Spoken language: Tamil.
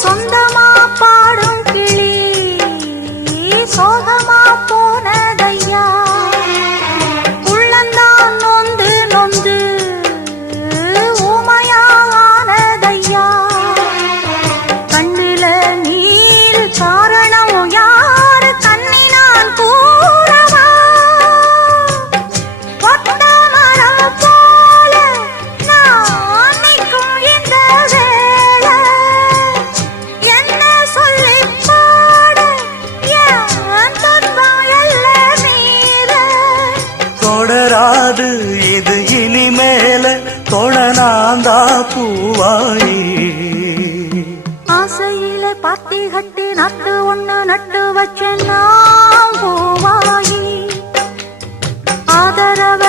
சொந்தமா பாடும் கிளி சோகமா போனதையா உள்ளந்தான் நொந்து நொந்து ஊமையானதையா கண்ணில நீர் காரணம் யாரு கண்ணி நான் கூறவா ஒட்ட மரம் போல நான் நிற்கும் இந்த வேளை என்ன சொல்லி பாட என் துன்பம் எல்லாம் மீற தொடராது இது இனிமேல தொடனாந்தா பூவாயி ஆசையில பாத்தி கட்டி நட்டு ஒண்ணு நட்டு வச்ச நான் பூவாயி ஆதரவ